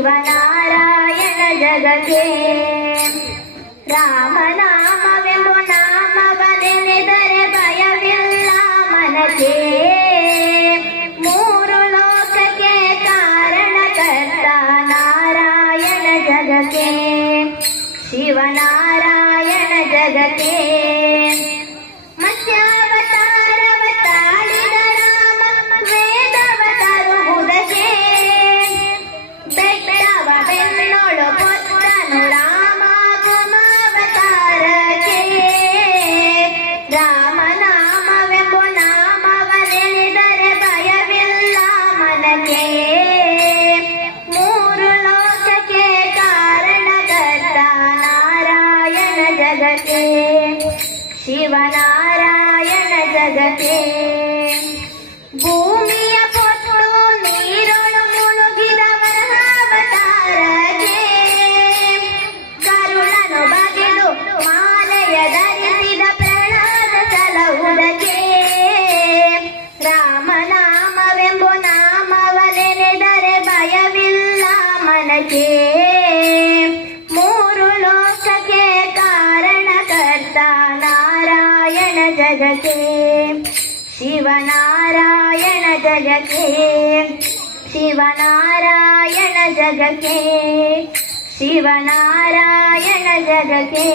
ಶಿವನಾರಾಯಣ ಜಗಕ್ಕೆ ರಾಮನಾಮವೆಂಬ ನಾಮವನೆನೆದರೆ ಭಯವಿಲ್ಲ ಮನಕ್ಕೆ ಮೂರು ಲೋಕಕ್ಕೆ ಕಾರಣಕರ್ತ ನಾರಾಯಣ ಜಗಕ್ಕೆ ಶಿವನಾರಾಯಣ ಜಗಕ್ಕೆ ಮತ್ಸ್ಯಾವತಾರವ ತಾಳಿದ ರಾಮ ವೇದವ ತರುವುದಕ್ಕೆ ಬೆಟ್ಟವ ಬೆನ್ನೊಳು ಪುತ್ರನು ರಾಮ ಗುಮಾವತಾರಕ್ಕೆ ರಾಮನಾಮವೆಂಬ ನಾಮವನೆನೆದರೆ ಭಯವಿಲ್ಲ ಮನಕ್ಕೆ ಮೂರು ಲೋಕಕ್ಕೆ ಕಾರಣಕರ್ತ ನಾರಾಯಣ ಜಗಕ್ಕೆ ಶಿವನಾರಾಯಣ ಜಗಕ್ಕೆ ಭೂಮಿಯ ಪೊಟ್ಟು ನೀರೊಳು ಮುಳುಗಿದ ವರಹಾವತಾರಕ್ಕೆ ಕರುಣನು ಬಗೆದು ಮಾಲೆಯ ಧರಿಸಿದ ಪ್ರಹ್ಲಾದ ಸಲಹುದಕ್ಕೆ ರಾಮನಾಮವೆಂಬ ನಾಮವನೆನೆದರೆ ಭಯವಿಲ್ಲ ಮನಕ್ಕೆ ಮೂರು ಲೋಕಕ್ಕೆ ಕಾರಣಕರ್ತ ನಾರಾಯಣ ಜಗಕ್ಕೆ ಶಿವನಾರಾಯಣ ಜಗಕ್ಕೆ ಶಿವನಾರಾಯಣ ಜಗಕ್ಕೆ ಶಿವನಾರಾಯಣ ಜಗಕ್ಕೆ